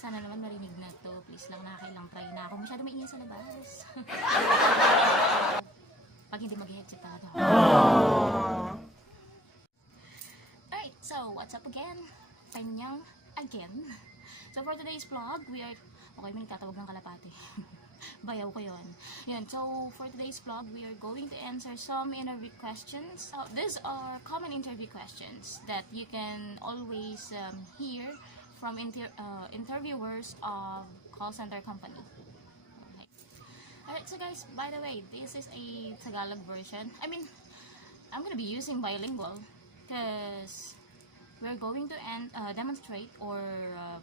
Sana naman marinig na to. Please lang, nakakailang try na ako. Masyado maingay sa labas. Pag hindi mag-headset talaga. Alright, so what's up again? Tanyang again. So for today's vlog, we are... Okay, may nagtatawag ng kalapate. Bayaw ko yun. Yun. So for today's vlog, we are going to answer some interview questions. These are common interview questions that you can always hear from interviewers of call center company. Okay. Alright, so guys, by the way, this is a Tagalog version. I mean, I'm gonna be using bilingual because we're going to demonstrate or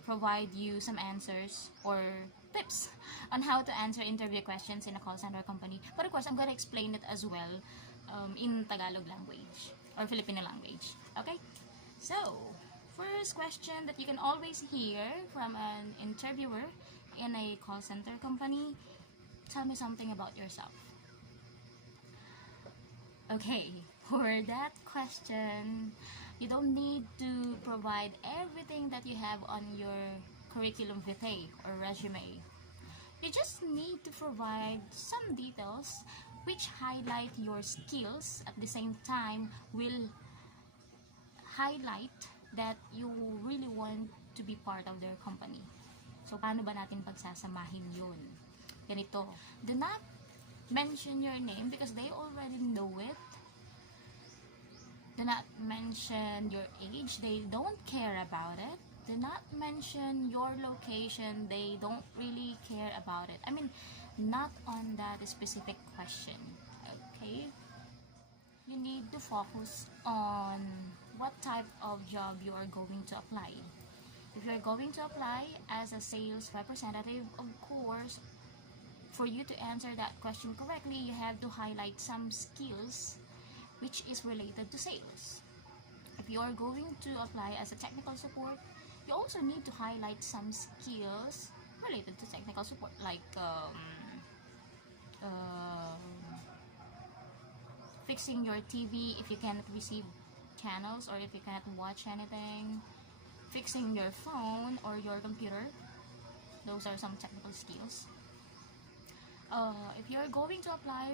provide you some answers or tips on how to answer interview questions in a call center company. But of course, I'm gonna explain it as well in Tagalog language or Filipino language. Okay? So, first question that you can always hear from an interviewer in a call center company: tell me something about yourself. Okay, for that question, you don't need to provide everything that you have on your curriculum vitae or resume. You just need to provide some details which highlight your skills, at the same time will highlight that you really want to be part of their company. So, paano ba natin pagsasamahin yun? Ganito. Do not mention your name because they already know it. Do not mention your age. They don't care about it. Do not mention your location. They don't really care about it. I mean, not on that specific question. Okay? You need to focus on what type of job you are going to apply. If you are going to apply as a sales representative, of course, for you to answer that question correctly, you have to highlight some skills which is related to sales. If you are going to apply as a technical support, you also need to highlight some skills related to technical support, like fixing your TV if you cannot receive channels or if you cannot watch anything, fixing your phone or your computer. Those are some technical skills. If you're going to apply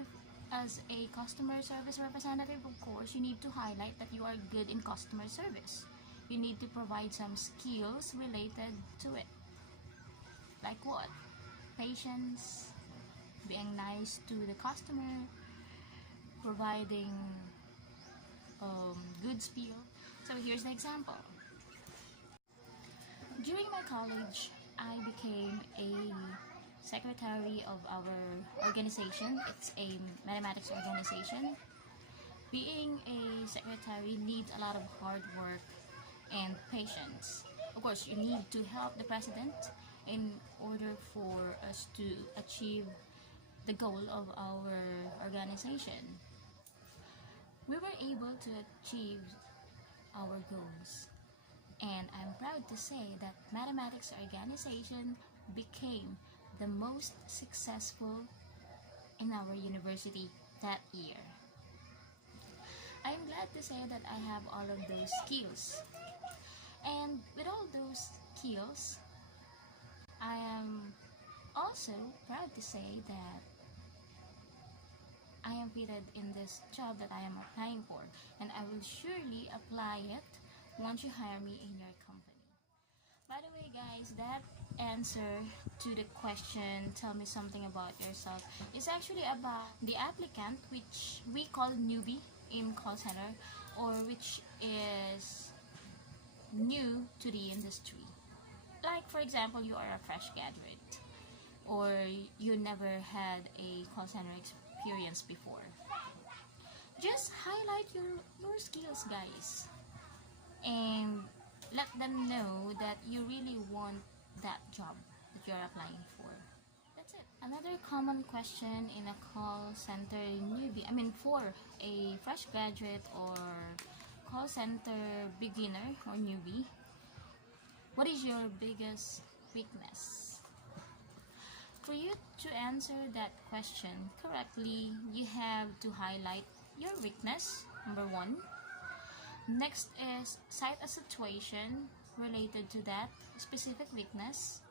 as a customer service representative, of course, you need to highlight that you are good in customer service. You need to provide some skills related to it. Like what? Patience, being nice to the customer, providing good spiel. So here's the example. During my college, I became a secretary of our organization. It's a mathematics organization. Being a secretary needs a lot of hard work and patience. Of course, you need to help the president in order for us to achieve the goal of our organization. We were able to achieve our goals, and I'm proud to say that mathematics organization became the most successful in our university that year. I'm glad to say that I have all of those skills, and with all those skills, I am also proud to say that I am fitted in this job that I am applying for, and I will surely apply it once you hire me in your company. By the way, guys, that answer to the question, tell me something about yourself, is actually about the applicant, which we call newbie in call center, or which is new to the industry. Like, for example, you are a fresh graduate, or you never had a call center experience before. Just highlight your skills, guys, and let them know that you really want that job that you're applying for. That's it. Another common question in a call center newbie, for a fresh graduate or call center beginner or newbie: what is your biggest weakness? For you to answer that question correctly, you have to highlight your weakness, number one. Next is cite a situation related to that specific weakness.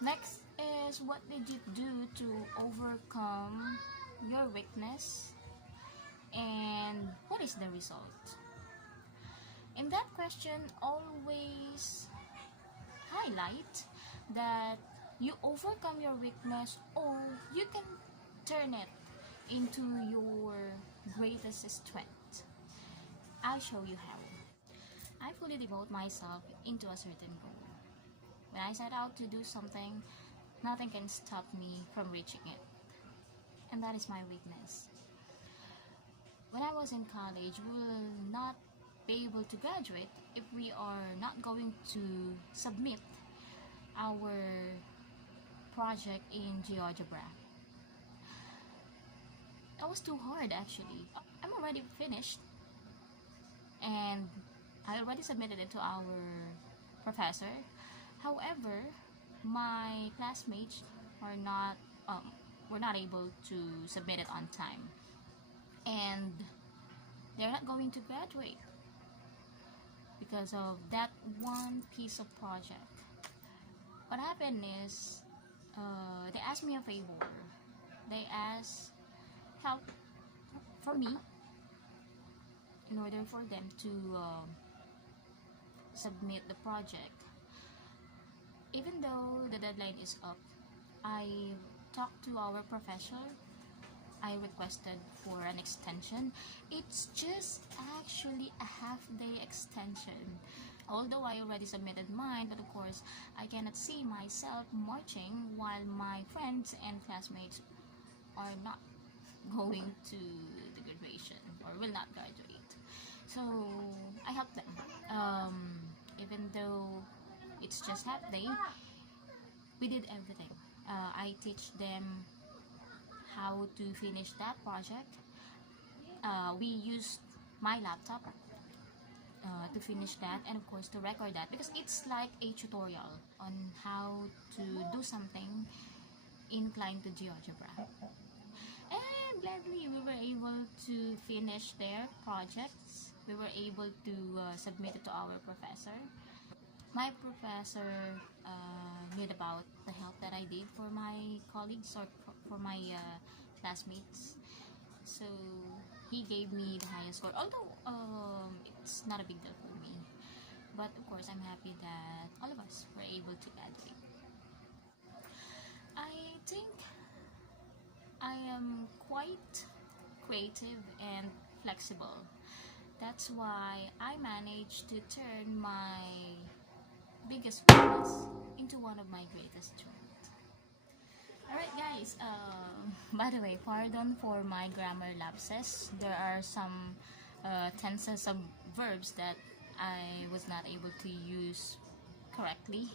Next is, what did you do to overcome your weakness, and what is the result? In that question, always highlight that you overcome your weakness, or you can turn it into your greatest strength. I'll show you how. I fully devote myself into a certain goal. When I set out to do something, nothing can stop me from reaching it. And that is my weakness. When I was in college, we will not be able to graduate if we are not going to submit our project in GeoGebra. That was too hard actually. I'm already finished, and I already submitted it to our professor. However, my classmates are not were not able to submit it on time, and they're not going to graduate because of that one piece of project. What happened is, they asked me a favor. They asked help for me in order for them to submit the project. Even though the deadline is up, I talked to our professor. I requested for an extension. It's just actually a half-day extension. Although I already submitted mine, but of course, I cannot see myself marching while my friends and classmates are not going to the graduation or will not graduate. So I helped them. Even though it's just half day, we did everything. I teach them how to finish that project. We used my laptop to finish that, and of course to record that, because it's like a tutorial on how to do something inclined to GeoGebra. And gladly we were able to finish their projects. We were able to submit it to our professor. My professor knew about the help that I did for my colleagues, or for my classmates. So he gave me the highest score, although it's not a big deal for me. But of course, I'm happy that all of us were able to graduate. I think I am quite creative and flexible. That's why I managed to turn my biggest weakness into one of my greatest strengths. Alright guys, by the way, pardon for my grammar lapses. There are some tenses of verbs that I was not able to use correctly.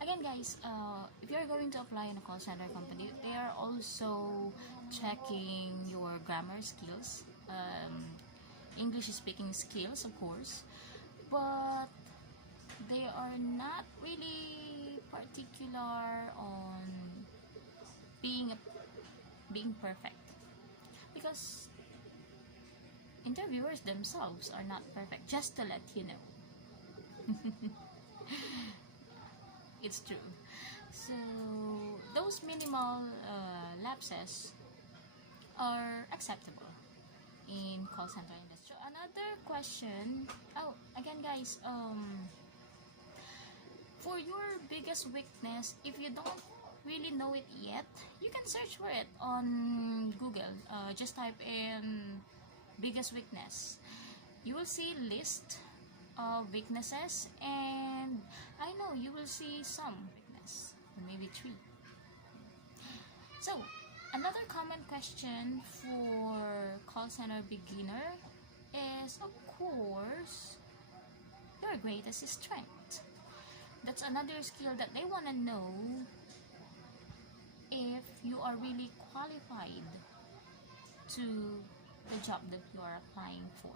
Again guys, if you're going to apply in a call center company, they are also checking your grammar skills, English speaking skills of course, but they are not really particular on being perfect, because interviewers themselves are not perfect, just to let you know. It's true. So those minimal lapses are acceptable in call center industry. Another question, oh again guys, for your biggest weakness, if you don't really know it yet, you can search for it on Google. Just type in biggest weakness. You will see list of weaknesses, and I know you will see some weakness, maybe 3. So another common question for call center beginner is, of course, your greatest strength. That's another skill that they want to know if you are really qualified to the job that you are applying for.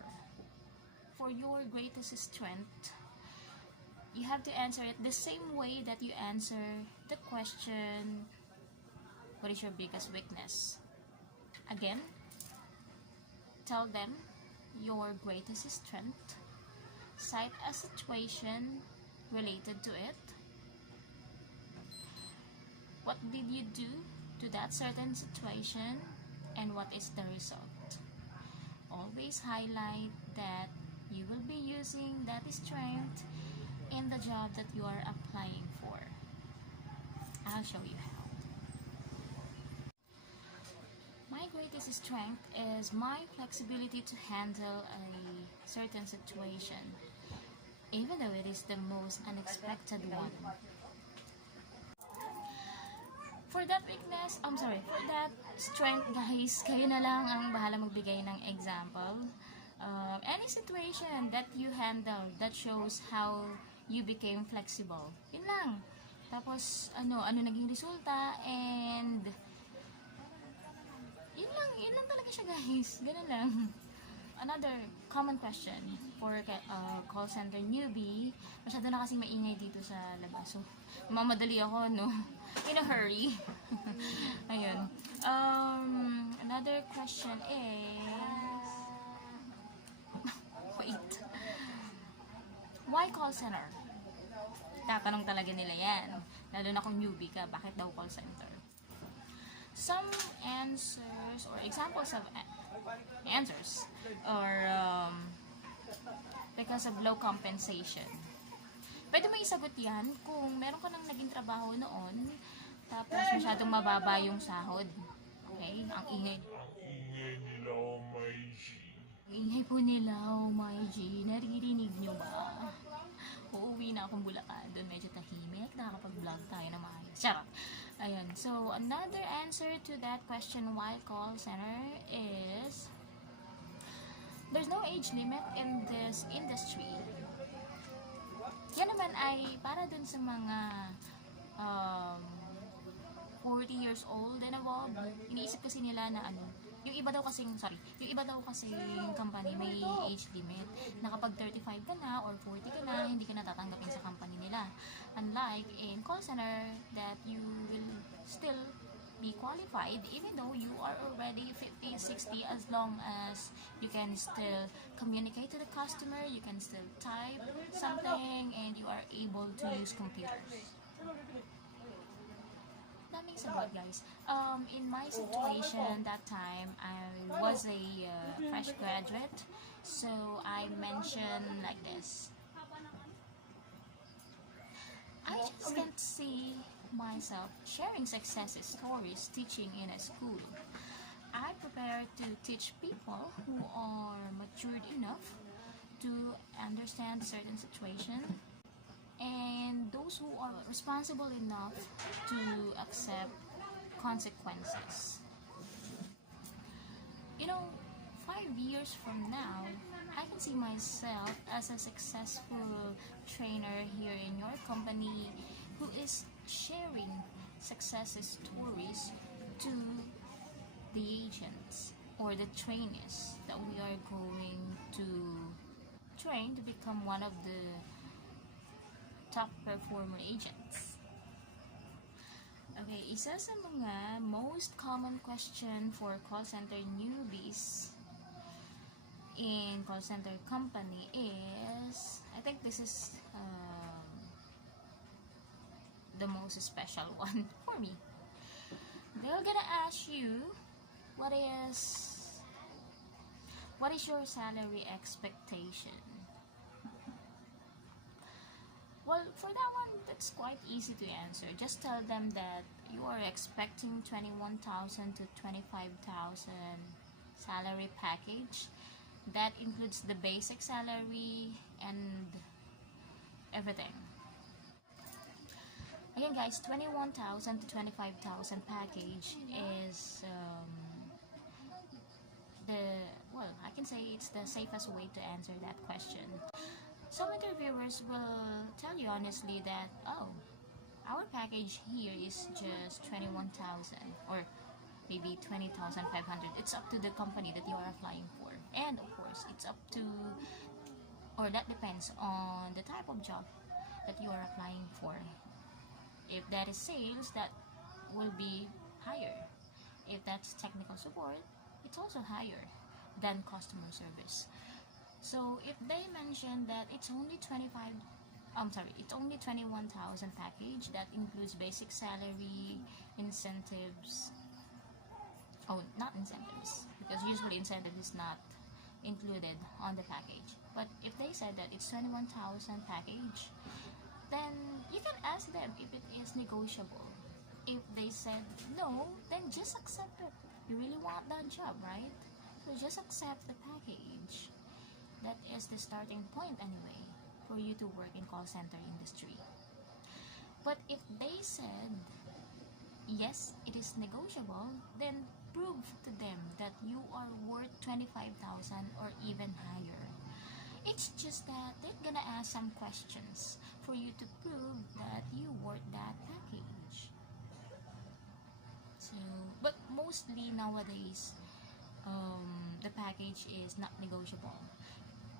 For your greatest strength, you have to answer it the same way that you answer the question, what is your biggest weakness? Again, tell them your greatest strength, cite a situation related to it, What did you do to that certain situation, and what is the result? Always highlight that you will be using that strength in the job that you are applying for. I'll show you how. My greatest strength is my flexibility to handle a certain situation, even though it is the most unexpected one. For that strength, guys, kayo na lang ang bahala magbigay ng example. Any situation that you handle that shows how you became flexible. Yun lang. Tapos, ano naging resulta, and yun lang talaga siya, guys. Ganun lang. Another common question for call center newbie, masyado na kasing maingay dito sa labas. So, mamadali ako, no? In a hurry. Ayun. Another question is... Wait. Why call center? Tatanong talaga nila yan. Lalo na kung newbie ka, bakit daw call center? Some answers or examples of answers are because of low compensation. Pwede mo isagot yan kung meron ka nang naging trabaho noon, tapos masyadong mababa yung sahod. Okay? Ang ingay. Nila, oh my G. Ingay po nila, oh my G. Naririnig nyo ba? Uuwi na akong Bulacan. Doon medyo tahimik. Nakakapag-vlog tayo na maayos. Charot. Ayan. So, another answer to that question, why call center, is there's no age limit in this industry. Yan naman ay para dun sa mga 40 years old and above. Iniisip kasi nila na yung iba daw kasing company may age limit na kapag 35 ka na or 40 ka na, hindi ka na tatanggapin sa company nila. Unlike in call center that you will still be qualified even though you are already 50, 60, as long as you can still communicate to the customer, you can still type something, and you are able to use computers. Daming sagot, guys. In my situation that time, I was a fresh graduate, so I mentioned like this. I just can't see myself sharing success stories teaching in a school. I prepare to teach people who are matured enough to understand certain situation, and those who are responsible enough to accept consequences. 5 years from now, I can see myself as a successful trainer here in your company who is sharing success stories to the agents or the trainees that we are going to train to become one of the top performer agents. Okay, isa sa mga most common question for call center newbies in call center company is, I think this is the most special one for me. They're gonna ask you, what is your salary expectation? Well, for that one, that's quite easy to answer. Just tell them that you are expecting 21,000 to 25,000 salary package. That includes the basic salary and everything. Again, guys, 21,000 to 25,000 package is I can say it's the safest way to answer that question. Some interviewers will tell you honestly that, our package here is just 21,000 or maybe 20,500. It's up to the company that you are applying for. And of course, that depends on the type of job that you are applying for. If that is sales, that will be higher. If that's technical support, it's also higher than customer service. So if they mention that it's only 25,000 I'm sorry, it's only 21,000 package that includes basic salary, incentives. Oh, not incentives, because usually incentive is not included on the package. But if they said that it's 21,000 package, then you can ask them if it is negotiable. If they said no, then just accept it. You really want that job, right? So just accept the package. That is the starting point anyway for you to work in call center industry. But if they said yes, it is negotiable, then prove to them that you are worth 25,000 or even higher. It's just that they're gonna ask some questions for you to prove that you worth that package. So, but mostly nowadays, the package is not negotiable.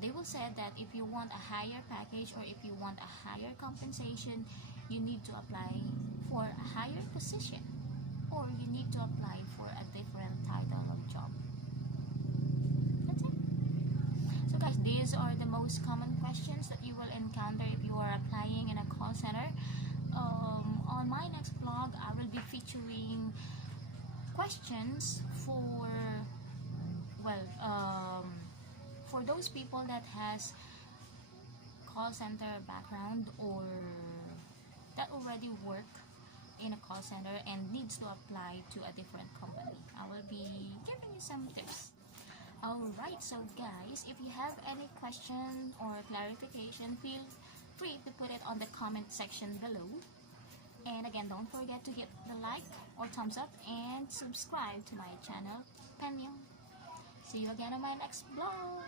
They will say that if you want a higher package or if you want a higher compensation, you need to apply for a higher position or you need to apply for a different title of job. That's it. So guys, these are the most common questions that you will encounter if you are applying in a call center. On my next vlog, I will be featuring questions for those people that has call center background or that already work in a call center and needs to apply to a different company. I will be giving you some tips. Alright, so guys, if you have any question or clarification, feel free to put it on the comment section below. And again, don't forget to hit the like or thumbs up and subscribe to my channel, Penyo. See you again on my next vlog.